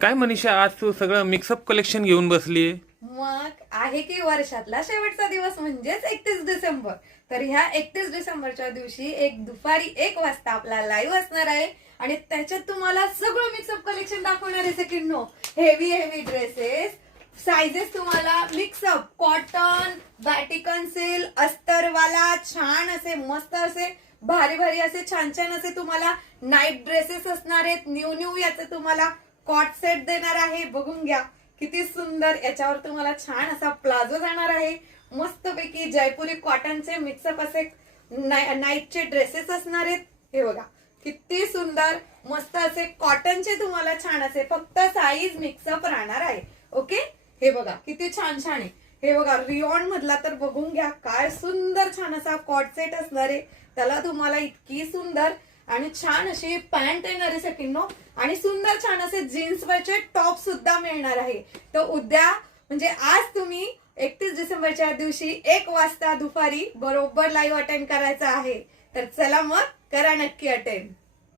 काय मनीषा, आज तू सगळं मिक्सअप कलेक्शन घेऊन बसलीये? मग आहे की वर्षातला शेवटचा दिवस म्हणजेच 31 डिसेंबर. तर ह्या 31 डिसेंबरच्या दिवशी दुपारी 1 वाजता आपला लाईव्ह असणार आहे आणि त्याच्यात तुम्हाला सगळं मिक्सअप कलेक्शन दाखवणार आहे. सेकंडनो हेवी हेवी ड्रेसेस, साइजेस तुम्हाला मिक्सअप, कॉटन, बॅटिकन सिल्क, अस्तरवाला, छान असे मस्त असे भारी भारी असे छान छान असे तुम्हाला नाईट ड्रेसेस असणार आहेत. न्यू याचे तुम्हाला कॉट सेट देणार आहे. बघून घ्या किती सुंदर. याच्यावर तुम्हाला छान असा प्लाझो जाणार आहे. मस्तपैकी जयपुरी कॉटनचे मिक्सअप असे नाईटचे ड्रेसेस असणार आहेत. हे बघा किती सुंदर मस्त असे कॉटनचे तुम्हाला छान असे फक्त साईज मिक्सअप राहणार आहे. ओके, हे बघा किती छान छान आहे. हे बघा रिओन मधला तर बघून घ्या काय सुंदर छान असा कॉट सेट असणार आहे. त्याला तुम्हाला इतकी सुंदर आणि छान अशी पॅन्ट येणार आहे सेकंडनो आणि सुंदर छान असे जीन्सवरचे टॉप सुद्धा मिळणार आहे. तर उद्या म्हणजे आज तुम्ही 31 डिसेंबरच्या दिवशी 1 वाजता दुपारी बरोबर लाईव्ह अटेंड करायचा आहे. तर चला मग करा नक्की अटेंड.